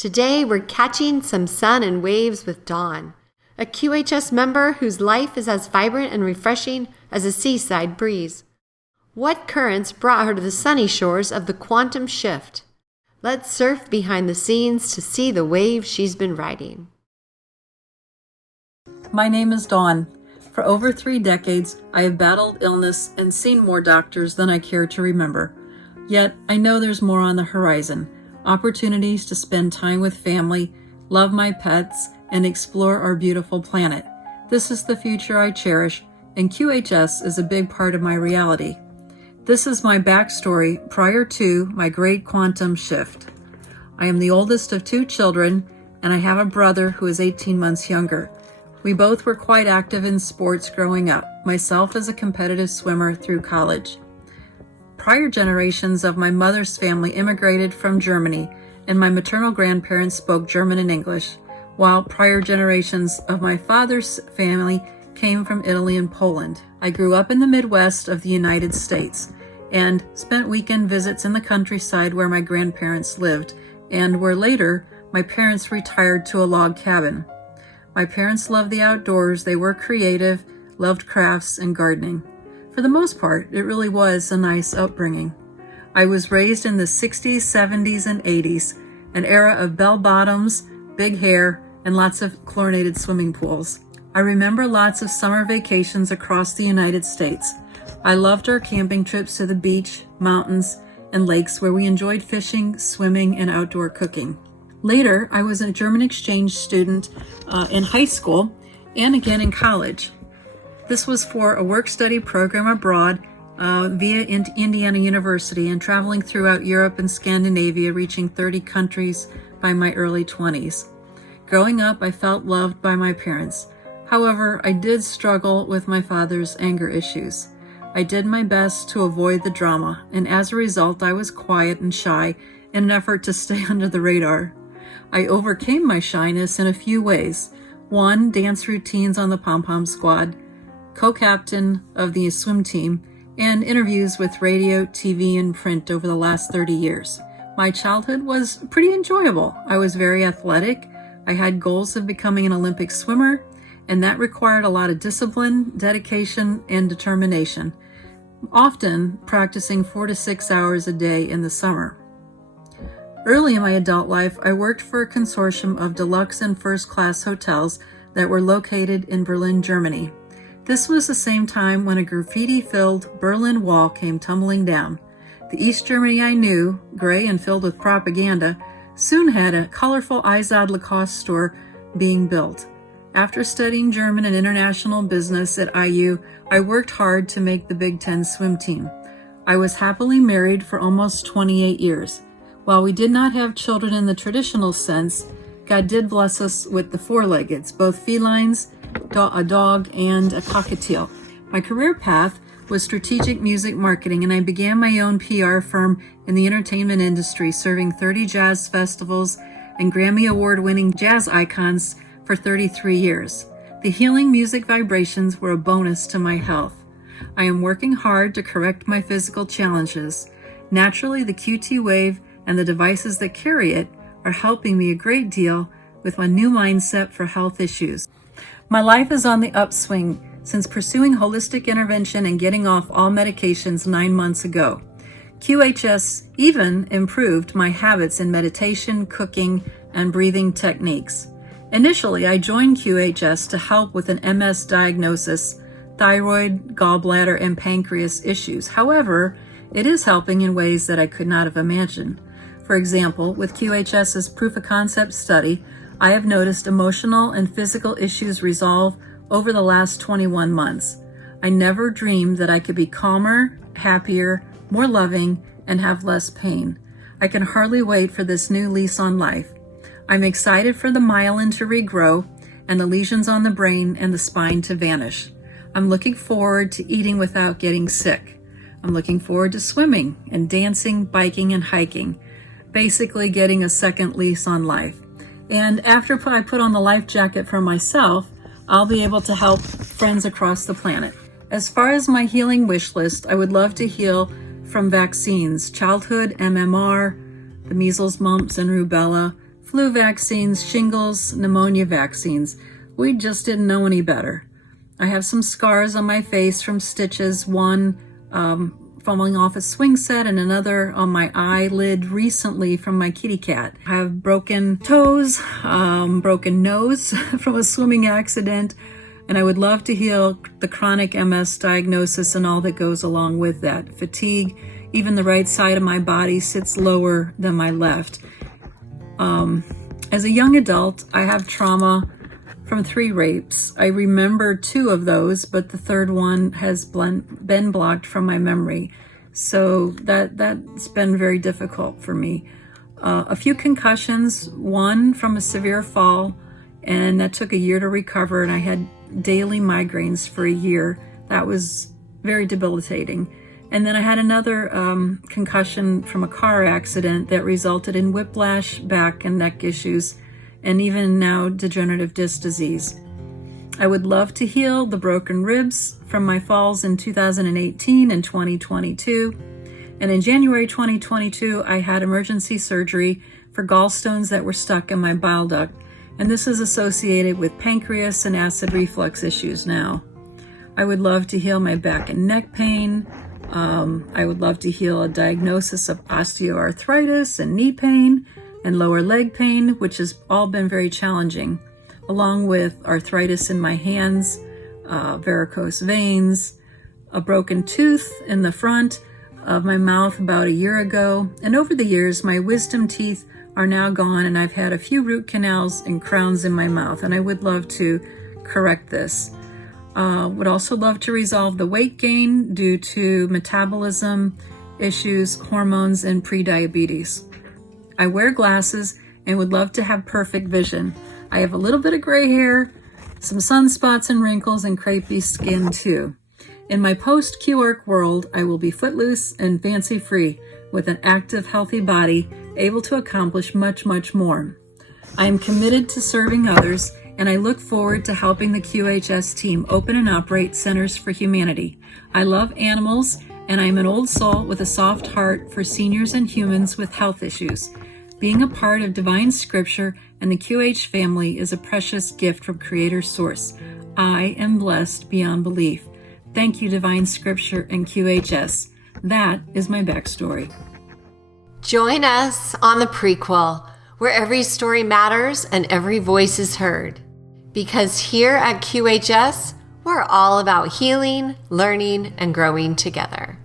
Today we're catching some sun and waves with Dawn, a QHS member whose life is as vibrant and refreshing as a seaside breeze. What currents brought her to the sunny shores of the quantum shift? Let's surf behind the scenes to see the waves she's been riding. My name is Dawn. For over 3 decades, I have battled illness and seen more doctors than I care to remember. Yet, I know there's more on the horizon. Opportunities to spend time with family, love my pets, and explore our beautiful planet. This is the future I cherish, and QHS is a big part of my reality. This is my backstory prior to my great quantum shift. I am the oldest of 2 children, and I have a brother who is 18 months younger. We both were quite active in sports growing up, myself as a competitive swimmer through college. Prior generations of my mother's family immigrated from Germany, and my maternal grandparents spoke German and English, while prior generations of my father's family came from Italy and Poland. I grew up in the Midwest of the United States and spent weekend visits in the countryside where my grandparents lived, and where later my parents retired to a log cabin. My parents loved the outdoors, they were creative, loved crafts and gardening. For the most part, it really was a nice upbringing. I was raised in the 60s, 70s, and 80s, an era of bell-bottoms, big hair, and lots of chlorinated swimming pools. I remember lots of summer vacations across the United States. I loved our camping trips to the beach, mountains, and lakes where we enjoyed fishing, swimming, and outdoor cooking. Later, I was a German exchange student in high school and again in college. This was for a work-study program abroad via Indiana University and traveling throughout Europe and Scandinavia, reaching 30 countries by my early 20s. Growing up, I felt loved by my parents. However, I did struggle with my father's anger issues. I did my best to avoid the drama, and as a result, I was quiet and shy in an effort to stay under the radar. I overcame my shyness in a few ways. 1, dance routines on the pom-pom squad, co-captain of the swim team, and interviews with radio, TV, and print over the last 30 years. My childhood was pretty enjoyable. I was very athletic. I had goals of becoming an Olympic swimmer, and that required a lot of discipline, dedication, and determination, often practicing 4 to 6 hours a day in the summer. Early in my adult life, I worked for a consortium of deluxe and first-class hotels that were located in Berlin, Germany. This was the same time when a graffiti-filled Berlin Wall came tumbling down. The East Germany I knew, gray and filled with propaganda, soon had a colorful Izod Lacoste store being built. After studying German and international business at IU, I worked hard to make the Big Ten swim team. I was happily married for almost 28 years. While we did not have children in the traditional sense, God did bless us with the 4-leggeds, both felines, a dog, and a cockatiel. My career path was strategic music marketing, and I began my own PR firm in the entertainment industry, serving 30 jazz festivals and Grammy Award-winning jazz icons for 33 years. The healing music vibrations were a bonus to my health. I am working hard to correct my physical challenges. Naturally, the QT Wave and the devices that carry it are helping me a great deal with my new mindset for health issues. My life is on the upswing since pursuing holistic intervention and getting off all medications 9 months ago. QHS even improved my habits in meditation, cooking, and breathing techniques. Initially, I joined QHS to help with an MS diagnosis, thyroid, gallbladder, and pancreas issues. However, it is helping in ways that I could not have imagined. For example, with QHS's Proof-of-Concept Study, I have noticed emotional and physical issues resolve over the last 21 months. I never dreamed that I could be calmer, happier, more loving, and have less pain. I can hardly wait for this new lease on life. I'm excited for the myelin to regrow and the lesions on the brain and the spine to vanish. I'm looking forward to eating without getting sick. I'm looking forward to swimming and dancing, biking, and hiking, basically getting a second lease on life. And after I put on the life jacket for myself, I'll be able to help friends across the planet. As far as my healing wish list, I would love to heal from vaccines, childhood MMR, the measles, mumps, and rubella, flu vaccines, shingles, pneumonia vaccines. We just didn't know any better. I have some scars on my face from stitches, one falling off a swing set and another on my eyelid recently from my kitty cat. I have broken toes, broken nose from a swimming accident, and I would love to heal the chronic MS diagnosis and all that goes along with that. Fatigue, even the right side of my body sits lower than my left. As a young adult, I have trauma from 3 rapes. I remember 2 of those, but the third one has been blocked from my memory. So that's been very difficult for me. A few concussions, one from a severe fall, and that took a year to recover, and I had daily migraines for a year. That was very debilitating. And then I had another concussion from a car accident that resulted in whiplash, back and neck issues, and even now degenerative disc disease. I would love to heal the broken ribs from my falls in 2018 and 2022. And in January 2022, I had emergency surgery for gallstones that were stuck in my bile duct. And this is associated with pancreas and acid reflux issues now. I would love to heal my back and neck pain. I would love to heal a diagnosis of osteoarthritis and knee pain and lower leg pain, which has all been very challenging, along with arthritis in my hands, varicose veins, a broken tooth in the front of my mouth about a year ago. And over the years, my wisdom teeth are now gone, and I've had a few root canals and crowns in my mouth, and I would love to correct this. Would also love to resolve the weight gain due to metabolism issues, hormones, and prediabetes. I wear glasses and would love to have perfect vision. I have a little bit of gray hair, some sunspots and wrinkles, and crepey skin too. In my post-QArc world, I will be footloose and fancy-free with an active, healthy body, able to accomplish much, much more. I am committed to serving others, and I look forward to helping the QHS team open and operate centers for humanity. I love animals, and I am an old soul with a soft heart for seniors and humans with health issues. Being a part of Divine Scripture and the QH family is a precious gift from Creator Source. I am blessed beyond belief. Thank you, Divine Scripture and QHS. That is my backstory. Join us on the Prequel, where every story matters and every voice is heard. Because here at QHS, we're all about healing, learning, and growing together.